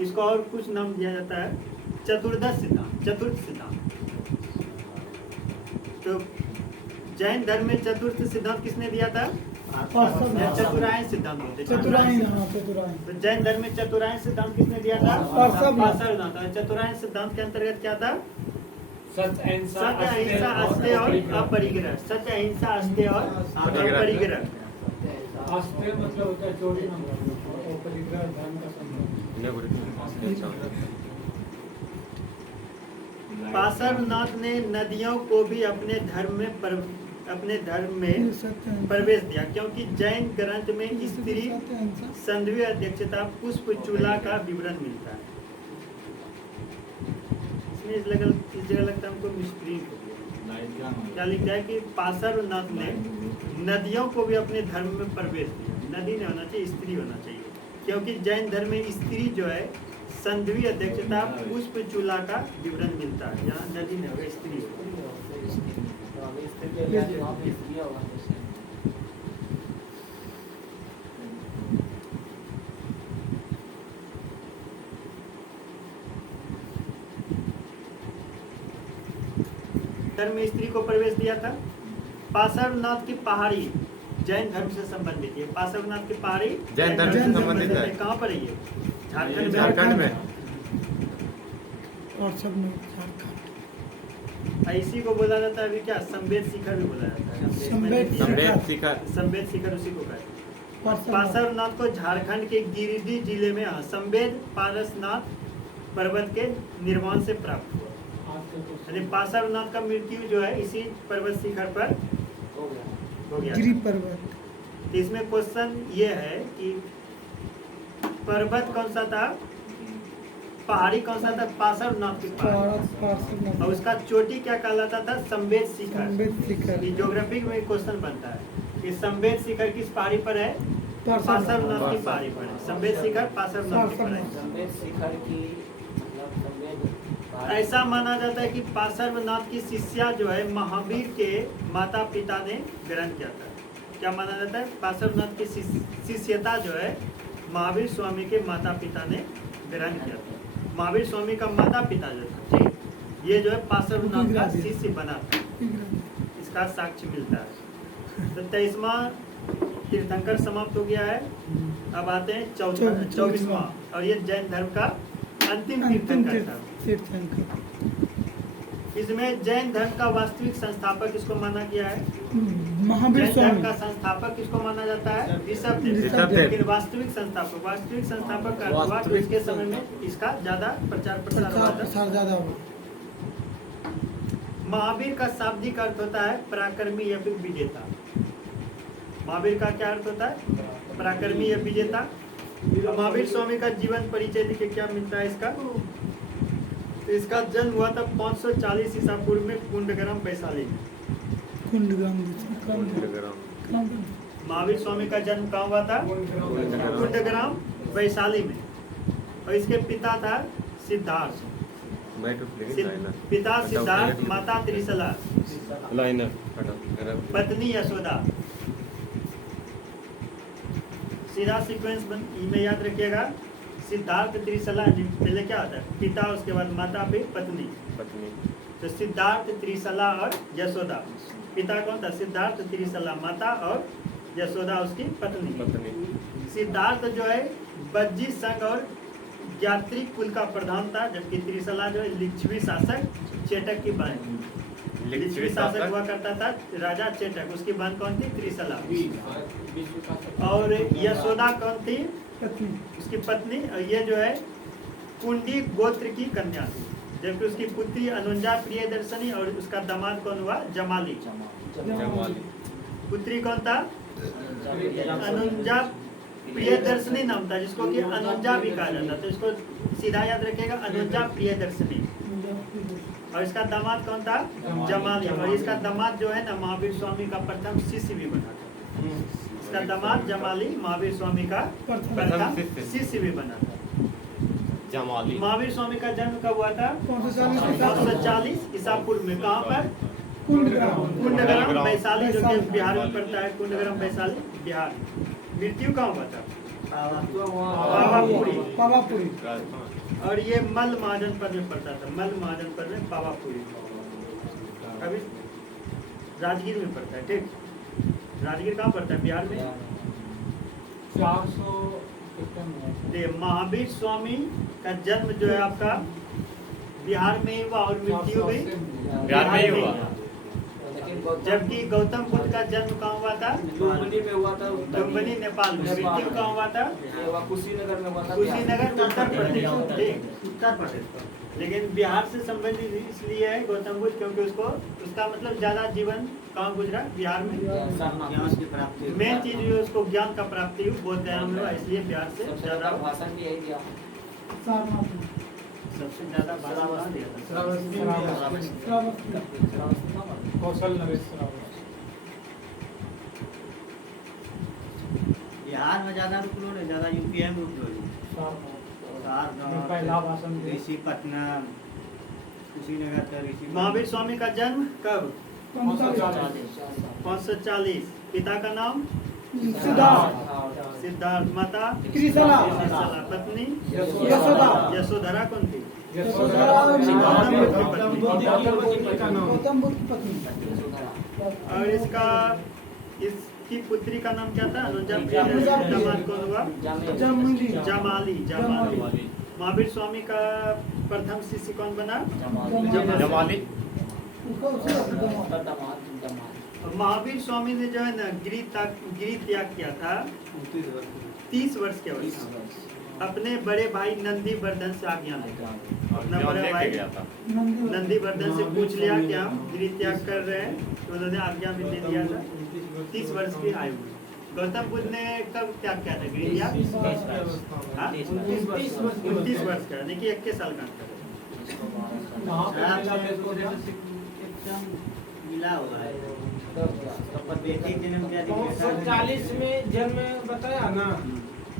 इसको और कुछ नाम दिया जाता है चतुर्दश सिद्धांत, चतुर्थ सिद्धांत। तो जैन धर्म में चतुर्थ सिद्धांत किसने दिया था? चतुरायन सिद्धांत बोलते। तो जैन धर्म में चतुरायन सिद्धांत किसने दिया था? पार्श्व। चतुरायन सिद्धांत के अंतर्गत क्या था? सत्य, अहिंसा, अस्तेय और अपरिग्रह। सत्य, अहिंसा, अस्तेय और अपरिग्रह। अस्तेय मतलब होता है चोरी न करना, और परिग्रह धर्म का पार्श्वनाथ ने नदियों को भी अपने धर्म में प्रवेश दिया, क्योंकि जैन ग्रंथ में स्त्री संध्वी अध्यक्षता पुष्प चूल्हा का विवरण मिलता है। इसमें इस जगह लगता है हमको मिस्त्री क्या लिख जाए कि पार्श्वनाथ ने नदियों को भी अपने धर्म में प्रवेश दिया। नदी नहीं होना चाहिए, स्त्री होना चाहिए, क्योंकि जैन धर्म में स्त्री जो है संध्वी अध्यक्षता पुष्प चूल्हा का विवरण मिलता है। यहाँ नदी नहीं होगा, स्त्री होगा। धर्म में स्त्री को प्रवेश दिया था। पार्श्वनाथ की पहाड़ी जैन धर्म से संबंधित है। पार्श्वनाथ की पहाड़ी जैन धर्म से संबंधित है। कहाँ पर है ये? झारखंड में। और सब में झारखंड। इसी को बोला जाता है अभी क्या, संवेद शिखर भी बोला जाता है। संवेद शिखर उसी को कहते हैं। पार्श्वनाथ को झारखंड के गिरिडीह जिले में संवेद पारसनाथ पर्वत के निर्माण से प्राप्त हुआ। यानी पार्श्वनाथ का मृत्यु जो है इसी पर्वत शिखर पर हो गया। गिरि पर्वत। तो इसमें क्वेश्चन ये है कि पर्वत कौन सा था, पहाड़ी कौन सा था? पार्श्वनाथ की पहाड़ी। और उसका चोटी क्या कहलाता था? संवेद शिखर। ज्योग्राफी में क्वेश्चन बनता है कि संवेद शिखर किस पहाड़ी पर है? पार्श्वनाथ की पहाड़ी पर है। संवेद शिखर पार्श्वनाथ की पर है। संवेद शिखर की ऐसा माना जाता है कि पार्श्वनाथ की शिष्या जो है महावीर के माता पिता ने ग्रहण किया था। क्या माना जाता है? पार्श्वनाथ की शिष्यता जो है महावीर स्वामी के माता पिता ने ग्रहण किया था। महावीर स्वामी का माता पिता जो था, ठीक, ये जो है पार्श्वनाथ का शिष्य बना था। इसका साक्ष्य मिलता है। तो 23वां तीर्थंकर समाप्त हो गया है। अब आते हैं 24वां, और ये जैन धर्म का अंतिम तीर्थंकर था। इसमें जैन धर्म का वास्तविक संस्थापक किसको माना गया है? महावीर जैन स्वामी। धर्म का संस्थापक किसको माना जाता है? ऋषभदेव। लेकिन वास्तविक संस्थापक का हुआ तो इसके समय में इसका ज्यादा प्रचार प्रसार हुआ। महावीर का शाब्दिक अर्थ होता है पराक्रमी या फिर विजेता। महावीर का क्या अर्थ होता है? पराक्रमी या विजेता। महावीर स्वामी का जीवन परिचय देखिए क्या मिलता है इसका। तो इसका जन्म हुआ था 540 ईसा पूर्व में कुंडग्राम वैशाली में। महावीर स्वामी का जन्म कहाँ हुआ था? कुंडग्राम वैशाली में। और इसके पिता था सिद्धार्थ। पिता सिद्धार्थ, माता त्रिशला, पत्नी यशोदा। सीधा सीक्वेंस में याद रखिएगा। सिद्धार्थ त्रिशला, पहले क्या होता है? पिता, उसके बाद माता, फिर पत्नी। तो सिद्धार्थ, त्रिशला और यशोदा। पिता कौन था? सिद्धार्थ, त्रिशला माता, और यशोदा उसकी पत्नी। सिद्धार्थ जो है बज्जी संघ और ज्ञात्री कुल का प्रधान था, जबकि त्रिशला जो है लिच्छवी शासक चेटक की बहन। लिच्छवी शासक हुआ करता था राजा चेटक, उसकी बहन कौन थी? त्रिशला। और यशोदा कौन थी? उसकी पत्नी। और ये जो है कुंडी गोत्र की कन्या थी, जबकि उसकी पुत्री अनुजा प्रियदर्शनी, और उसका दामाद कौन हुआ? जमाली। पुत्री कौन था? अनुजा प्रियदर्शनी नाम था, जिसको कि अनुजा भी कहा जाता। तो इसको सीधा याद रखिएगा, अनुजा प्रियदर्शनी। और इसका दामाद कौन था? जमाली। और इसका दामाद जो है ना महावीर स्वामी का प्रथम शिष्य भी बना था। इसका दामाद जमाली महावीर स्वामी का प्रथम शिष्य भी बना था। जमाली। महावीर स्वामी का जन्म कब हुआ था? 540 ईसा पूर्व में। कहाँ पर? कुंडग्राम वैशाली, जो कि बिहार में पड़ता है। कुंडग्राम वैशाली बिहार। मृत्यु कहाँ हुआ था? पावापुरी। पावापुरी। राजस्थान। और ये मल महाजन पद में पड़ता था, मल महाजन पद में पावापुरी। अभी राजगीर में पड़ता है, ठीक। राजगीर कहाँ पड़ता है? बिहार में। 400 ये महावीर स्वामी का जन्म जो है आपका बिहार में ही हुआ और मृत्यु भी बिहार में ही हुआ। जबकि गौतम बुद्ध का जन्म कहाँ हुआ था? लुम्बिनी में हुआ था। लुम्बिनी, नेपाल में। मृत्यु कहाँ हुआ था? कुशीनगर में हुआ था। कुशीनगर, उत्तर प्रदेश, ठीक, उत्तर प्रदेश। लेकिन बिहार से संबंधित इसलिए है गौतम बुद्ध क्योंकि उसको उसका मतलब ज्यादा जीवन कहाँ गुजरा? बिहार में। ज्ञान की प्राप्ति। मेन चीज जो उसको ज्ञान का प्राप्ति हुई बोध गया में हुआ, इसलिए बिहार से सबसे ज्यादा ज्यादा भाषण भी यही दिया। सबसे ज्यादा भाषण दिया था। कौशल नरेश श्रावस्ती। बिहार में ज्यादा रुक लो नहीं, ज्यादा यूपीए में रुक लो। पहला भाषण दिया। ऋषिपटना, कुशीनगर का ऋषि। महावीर स्वामी का जन्म कब? 540। 540। पिता का नाम? सिद्धार्थ। सिद्धार्थ। माता? त्रिशला। त्रिशला। पत्नी? यशोदा। यशोधरा कौन थी? यशोदा गौतम बुद्ध की पत्नी। और इसका इसकी पुत्री का नाम क्या था? अनुजा। अनुजा। दामाद कौन हुआ? जमली। जमाली। जमाली। महावीर स्वामी का प्रथम शिष्य कौन बना? जमाली। और महावीर स्वामी ने जो है ना गिरी त्याग किया था 30 वर्ष के अवस्था। अपने बड़े भाई नंदी वर्धन से आज्ञा लेकर अपना ज्ञान बड़ा लेके भाई गया था। नंदी वर्धन से पूछ लिया कि हम गिरी त्याग कर रहे हैं, तो उन्होंने आज्ञा भी दे दिया था। 30 वर्ष की आयु में गौतम बुद्ध ने कब त्याग किया था गिरी त्याग? 29 वर्ष का, यानी कि 21 साल का अंतर है। एकदम मिला हुआ है। बेटी जन्म दिया 540 में जन्म बताया ना।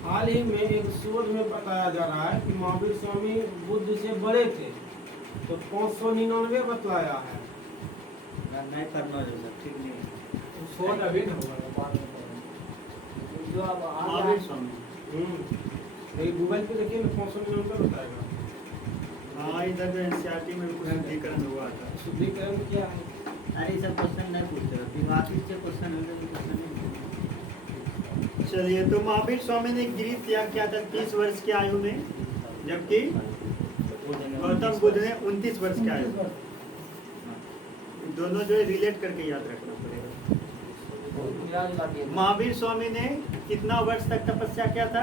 हाल ही में एक शोध में बताया जा रहा है कि महावीर स्वामी बुद्ध से बड़े थे, तो 599 बतलाया है। नहीं करना जैसा ठीक नहीं। शोध अभी न हुआ है, बाद में महावीर स्वामी, ये गूगल पे देखिए ना 599 बताएगा। हाँ इधर जो एनसीईआरटी में कुछ शुद्धिकरण हुआ था। शुद्धिकरण क्या है? अरे सब क्वेश्चन नहीं पूछते, दिमागी से क्वेश्चन होते तो क्वेश्चन नहीं। चलिए, तो महावीर स्वामी ने गिरी त्याग किया था 30 वर्ष की आयु में, जबकि गौतम बुद्ध ने 29 वर्ष की आयु में। दोनों जो है रिलेट करके याद रखना पड़ेगा। महावीर स्वामी ने कितना वर्ष तक तपस्या किया था?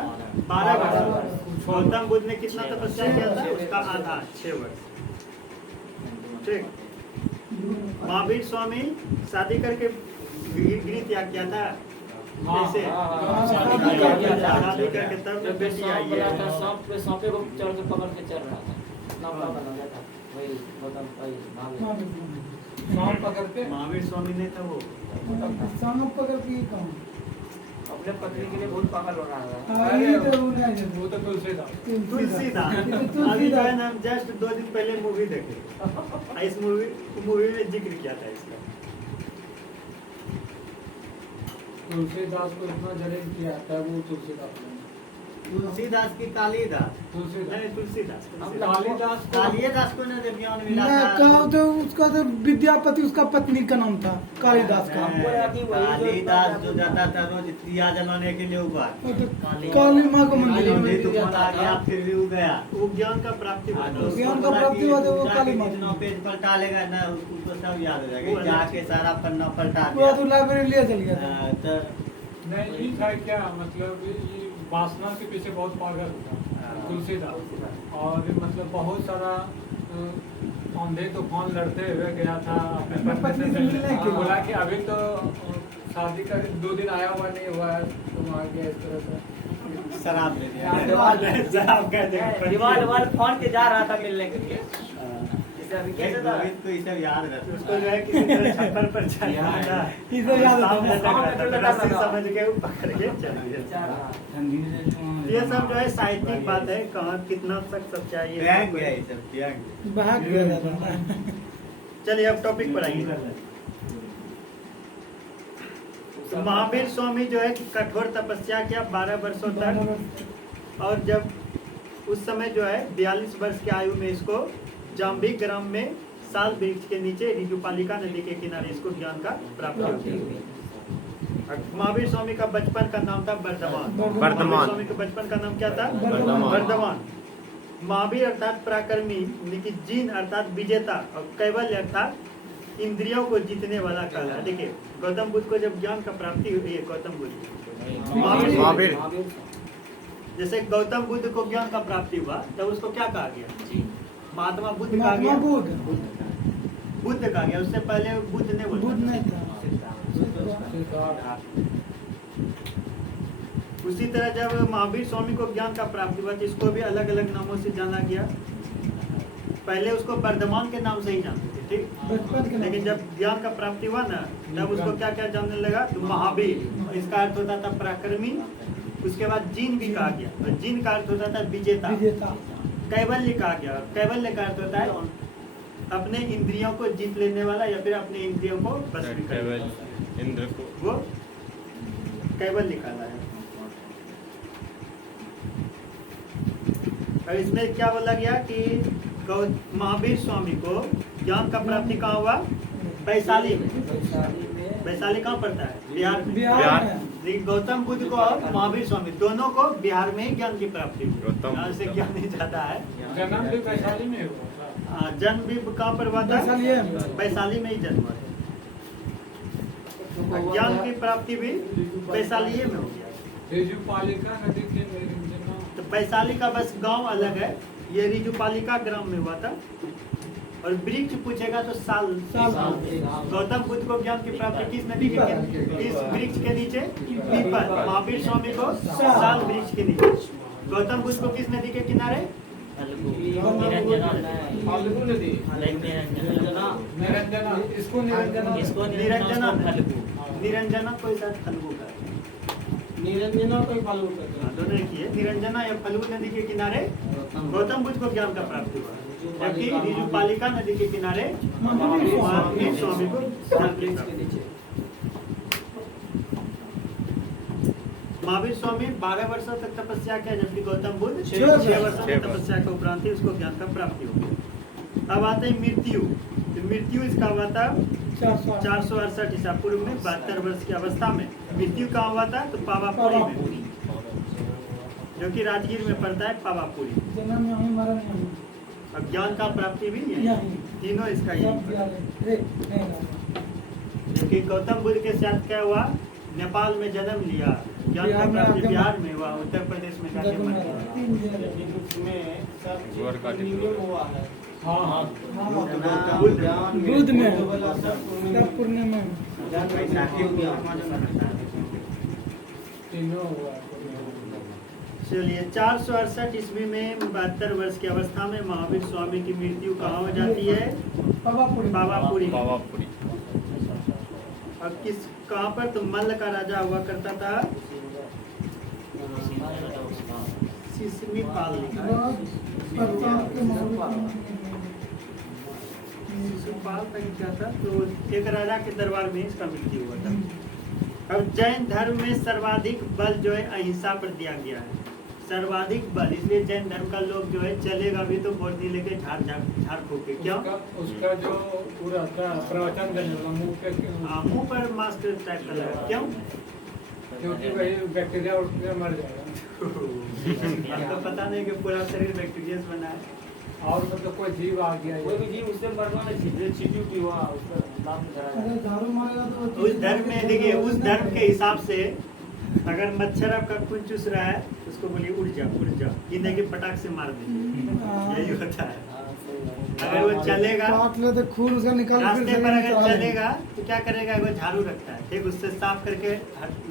12 वर्ष। गौतम बुद्ध ने कितना तपस्या किया था? उसका आधा, 6 वर्ष। ठीक। महावीर स्वामी शादी करके गिरी त्याग किया था। कैसे? शादी करके तब बेटी आई है। सांपे को चढ़ के पकड़ के चल रहा था। वही गौतम सांप पकड़ के महावीर स्वामी ने तो वो सांप पकड़ के कौन? अपने पत्नी के लिए बहुत पागल हो रहा था। वो तो तुलसीदास। तुलसीदास। अभी जो है ना हम जस्ट 2 दिन पहले मूवी देखे, इस मूवी में जिक्र किया था इसका। तुलसीदास को इतना जलील किया था वो तुलसीदास ने। तुलसीदास की कालिदास, तुलसीदास नहीं तुलसीदास। कालिदास को कालिदास को ना जब ज्ञान मिला मैं था। कहा तो उसका तो विद्यापति उसका पत्नी का नाम था कालिदास का। कालिदास जो जाता था रोज दिया जलाने के लिए ऊपर, वो तो काली माँ को मंदिर में नहीं तो पता गया फिर भी वो गया। वो ज्ञान का प्राप्ति हुआ था। ज्ञान का प्राप्ति हुआ था, वो काली माँ। जितना पेज पलटा लेगा ना उसको सब याद हो जाएगा। जाके सारा पन्ना पलटा पूरा तो दिया। लाइब्रेरी लिया चल गया था। तो नहीं ये था क्या मतलब ये वासना के पीछे बहुत पागल था तुलसीदास। और मतलब बहुत सारा औंधे तूफान लड़ते हुए गया था अपने पत्नी से मिलने के। बोला कि अभी तो शादी का 2 दिन आया हुआ नहीं हुआ है, तुम आ गया इस तरह से शराब ले दिया। शराब कहते हैं। दीवार फोन के जा रहा था मिलने के लिए। अभी कैसे था? गोविंद को ये सब याद रहता उसको जो है किसी तरह छप्पर पर चढ़ना था। ये सब याद सामने रहता तक रहता था, रस्सी समझ के वो पकड़ के चल गया। ये सब जो है साहित्यिक बात है, कहाँ कितना तक सच्चाई है। व्यंग है ये सब, व्यंग। भाग गया था। चलिए अब टॉपिक पर आइए। तो महावीर स्वामी जो है कठोर तपस्या किया 12 वर्षों तक, और जब उस समय जो है 42 वर्ष की आयु में इसको जाम्बी ग्राम में साल वृक्ष के नीचे ऋजुपालिका नदी के किनारे इसको ज्ञान का प्राप्ति होती है। महावीर स्वामी का बचपन का नाम था वर्धमान। महावीर स्वामी के बचपन का नाम क्या था? वर्धमान। महावीर अर्थात पराक्रमी, यानी जीन अर्थात विजेता, और कैवल्य अर्थात इंद्रियों को जीतने वाला काल है। देखिए गौतम बुद्ध को जब ज्ञान का प्राप्ति हुई है, गौतम बुद्ध महावीर जैसे गौतम बुद्ध को ज्ञान का प्राप्ति हुआ तब उसको क्या कहा गया? महात्मा बुद्ध कहा गया। बुद्ध कहा गया, उससे पहले बुद्ध ने बोला। उसी तरह जब महावीर स्वामी को ज्ञान का प्राप्ति हुआ तो इसको भी अलग अलग नामों से जाना गया। पहले उसको वर्धमान के नाम से ही जानते थे, ठीक, लेकिन जब ज्ञान का प्राप्ति हुआ ना तब उसको क्या क्या जानने लगा? तो महावीर, इसका अर्थ होता था पराक्रमी। उसके बाद जीन भी कहा गया, और जीन का अर्थ होता था विजेता। कैवल्य कहा गया, कैवल्य का अर्थ होता है अपने इंद्रियों को जीत लेने वाला, या फिर अपने इंद्रियों को बस में करने वाला। इंद्र को वो कैवल्य कहलाया। और इसमें क्या बोला गया कि महावीर स्वामी को ज्ञान का प्राप्ति कहाँ हुआ? वैशाली में। वैशाली कहाँ पड़ता है? बिहार में। लेकिन गौतम बुद्ध को और महावीर स्वामी दोनों को बिहार में ही ज्ञान की प्राप्ति हुई। यहाँ से ज्ञान नहीं जाता है। जन्म भी वैशाली में हुआ। जन्म भी कहाँ पर हुआ था? वैशाली में ही जन्म हुआ। ज्ञान की प्राप्ति भी वैशाली में हो गया। ऋजुपालिका नदी के निरंजना। तो वैशाली का बस गांव अलग है, ये ऋजुपालिका ग्राम में हुआ था। और वृक्ष पूछेगा तो साल। गौतम बुद्ध को ज्ञान की प्राप्ति किस नदी के किस वृक्ष के नीचे? पीपल। महावीर स्वामी को साल वृक्ष के नीचे। गौतम बुद्ध को किस नदी के किनारे? निरंजना। इसको निरंजना। निरंजना कोई साथ फल्गु का निरंजना कोई फल दोनों एक ही है। निरंजना या फल्गु नदी के किनारे गौतम बुद्ध को ज्ञान का प्राप्ति हुआ, जबकि ऋजुपालिका नदी के किनारे महावीर स्वामी को महावीर स्वामी 12 वर्षों तक तपस्या किया, जबकि गौतम बुद्ध 6 वर्षों तक तपस्या के उपरांत ही उसको ज्ञान का प्राप्ति हो गया। अब आते हैं मृत्यु। तो मृत्यु इसका हुआ था 468 ईसा पूर्व में 72 वर्ष की अवस्था में। मृत्यु कहाँ हुआ था? तो पावापुरी में, जो कि राजगीर में पड़ता है पावापुरी। अब ज्ञान का प्राप्ति भी है, तीनों इसका ही। जबकि गौतम बुद्ध के साथ क्या हुआ? नेपाल में जन्म लिया, ज्ञान का प्राप्ति बिहार में हुआ, उत्तर प्रदेश में जाके मर गया। इसमें सब हुआ है। हाँ बुद्ध में पूर्णिमा तीनों हुआ। चलिए 468 ईस्वी में 72 वर्ष की अवस्था में महावीर स्वामी की मृत्यु कहाँ हो जाती है? पावापुरी। पावापुरी। अब किस कहाँ पर? तो मल्ल का राजा हुआ करता था शिशुपाल लिखा है। शिशुपाल का क्या था? तो एक राजा के दरबार में इसका मृत्यु हुआ था। अब जैन धर्म में सर्वाधिक बल जो है अहिंसा पर दिया गया है, सर्वाधिक बल। इसलिए जैन धर्म का लोग जो है चलेगा भी तो बोर्डी लेके झाड़ फूके। क्यों? उसका जो पूरा प्रवचन देने वाला मुंह पे, मुंह पर मास्क टाइप का लगा। क्यों? क्योंकि वही बैक्टीरिया उठकर मर जाएगा। आपको पता नहीं कि पूरा शरीर बैक्टीरिया से बना है। और मतलब कोई जीव आ गया, कोई भी जीव उससे मरना नहीं, छिटी हुआ उसका नाम धरा। उस धर्म में देखिए, उस धर्म के हिसाब से अगर मच्छर आपका खून चूस रहा है उसको बोलिए उड़ जा, ये नहीं कि पटाख से मार दीजिए। यही होता है। अगर वो चलेगा तो खून उसका निकाल रास्ते पर अगर चलेगा तो क्या करेगा? वो झाड़ू रखता है, ठीक, उससे साफ करके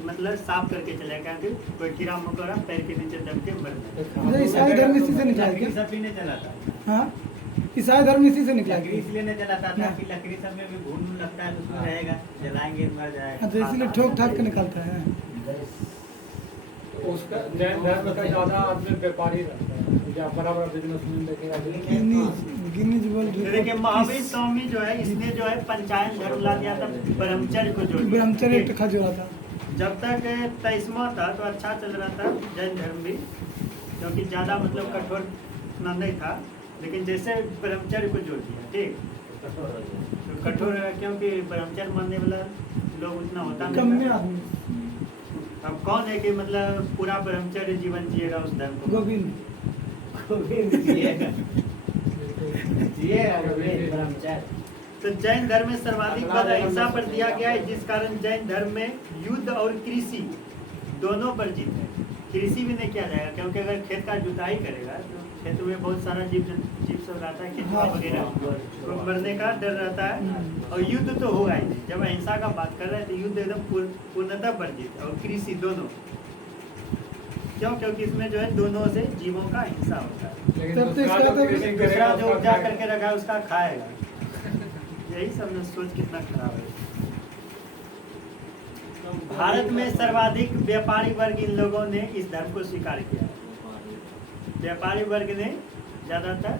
मतलब साफ करके चलेगा। कोई कीड़ा मकोड़ा पैर के नीचे दब के मर जाए। ईसाई धर्म इसी से निकला लकड़ी सब भी नहीं चलाता। हाँ, ईसाई धर्म इसी से निकला लकड़ी इसलिए नहीं चलाता था कि लकड़ी सब में भी घून लगता है, तो उसमें रहेगा, जलाएंगे मर जाएगा। तो इसीलिए ठोक ठाक के निकालता है। उसका जैन धर्म का ज्यादा आदमी व्यापारी रहता है, या बड़ा बिजनेसमैन देखेगा। देखिए महावीर स्वामी जो है इसने जो है पंचायन धर्म ला दिया था, ब्रह्मचर्य को जोड़ दिया। ब्रह्मचर्य एक जोड़ा था। जब तक 23वां था तो अच्छा चल रहा था जैन धर्म भी, क्योंकि ज़्यादा मतलब कठोर ना नहीं था, लेकिन जैसे ब्रह्मचर्य को जोड़ दिया, ठीक तो कठोर है, क्योंकि ब्रह्मचर्य मानने वाला लोग उतना होता कम में नहीं था। आदमी अब कौन है कि मतलब पूरा ब्रह्मचर्य जीवन जिएगा उस धर्म को? गोविंद तो जैन धर्म में सर्वाधिक बल अहिंसा पर दिया गया है, जिस कारण जैन धर्म में युद्ध और कृषि दोनों पर जीत है। कृषि भी नहीं किया जाएगा, क्योंकि अगर खेत का जुताई करेगा तो खेत में बहुत सारा जीव सब रहता है, केंचुआ वगैरह तो मरने का डर रहता है, और युद्ध तो होगा ही नहीं। जब अहिंसा का बात कर रहे हैं तो युद्ध एकदम पूर्णतः पर जीत और कृषि दोनों। क्यों? क्योंकि इसमें जो है दोनों से जीवों का हिंसा होता है। लेकिन तब तो दूसरा इसका तो तो कृषि दूसरा करेगा जो उसका उपजा खाएगा। करके रखा है उसका खाएगा। यही सब ने सोच कितना खराब है। भारत में सर्वाधिक व्यापारी वर्ग इन लोगों ने इस धर्म को स्वीकार किया है। व्यापारी वर्ग ने ज्यादातर,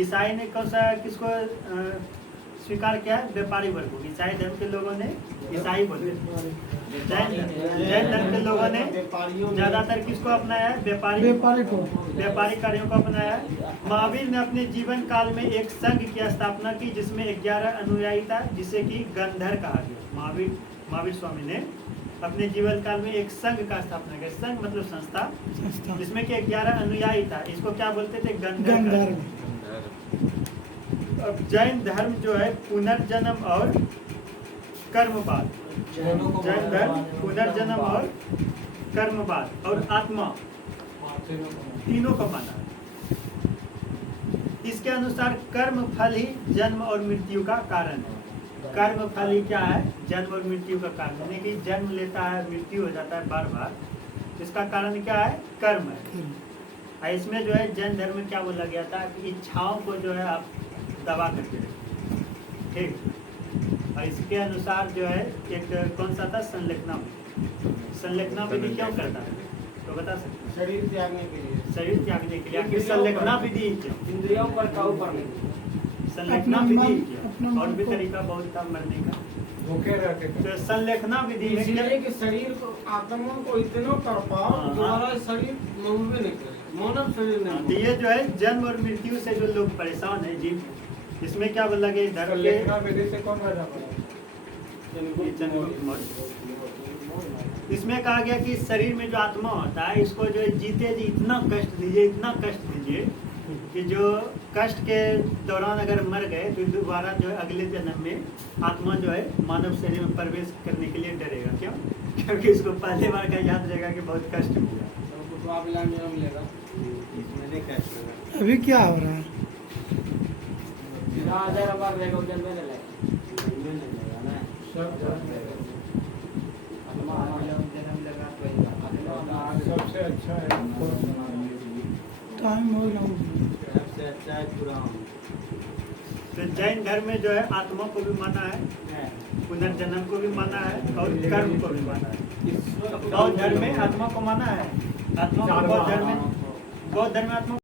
ईसाई ने कौन सा किसको स्वीकार किया है? व्यापारी वर्ग को। ईसाई धर्म के लोगों ने ईसाई बोले, जैन धर्म के लोगों ने ज्यादातर किसको अपनाया है? व्यापारी को व्यापारी कार्यों को अपनाया है। महावीर ने अपने जीवन काल में एक संघ की स्थापना की, जिसमें 11 अनुयायी था, जिसे कि गंधर कहा गया। महावीर स्वामी ने अपने जीवन काल में एक संघ का स्थापना किया। संघ मतलब संस्था, जिसमें कि 11 अनुयायी था। इसको क्या बोलते थे? गंधर्व। अब जैन धर्म जो है पुनर्जन्म और कर्मवाद। जैन धर्म पुनर्जन्म और कर्मवाद और आत्मा तीनों को माना है। इसके अनुसार कर्म फल ही जन्म और मृत्यु का कारण है। कर्म फल ही क्या है? जन्म और मृत्यु का कारण। यानी कि जन्म लेता है, मृत्यु हो जाता है बार बार, इसका कारण क्या है? कर्म है। और इसमें जो है जैन धर्म में क्या बोला गया था कि इच्छाओं को जो है आप दबा करके रखें, ठीक। और इसके अनुसार जो है एक कौन सा था? संलेखना विधि क्यों करता है तो बता सकते हैं? शरीर त्यागने के लिए। शरीर त्यागने के लिए। आखिर संलेखना विधि क्यों? इंद्रियों पर काबू पाने के लिए। संलेखना अपना विधि मन- क्यों? अपना और मन भी को- तरीका बहुत था मरने का। भूखे रह के तो संलेखना विधि में क्या? इसलिए कि शरीर को, आत्मा को इतना तड़पाओ हाँ, दोबारा शरीर मौनवे नहीं करे, मानव शरीर हाँ, तो नहीं। ये जो है जन्म और मृत्यु से जो लोग परेशान है जीव, इसमें क्या बोला गया? धर्म के लेखना विधि से कौन पैदा पड़ा? इसमें कहा गया कि शरीर में जो आत्मा होता है, इसको जो है जीते जी इतना कष्ट दीजिए, इतना कष्ट दीजिए कि जो कष्ट के दौरान अगर मर गए तो दोबारा जो है अगले जन्म में आत्मा जो है मानव शरीर में प्रवेश करने के लिए डरेगा। क्यों? क्योंकि इसको पहले बार का याद रहेगा कि बहुत कष्ट मिला। इसमें नहीं कष्ट होगा। अभी क्या हो रहा है? 1000 बार रहेगा जन्म में नहीं जन्म नहीं लगा ना। सब जन्म लगा तो सबसे अच्छा है टाइम हो गया। सबसे अच्छा है पुराण। तो जैन धर्म में जो है आत्मा को भी माना है, पुनर्जन्म को भी माना है और कर्म को भी माना है। बौद्ध धर्म में आत्मा को माना है। आत्मा को बौद्ध धर्म में आत्मा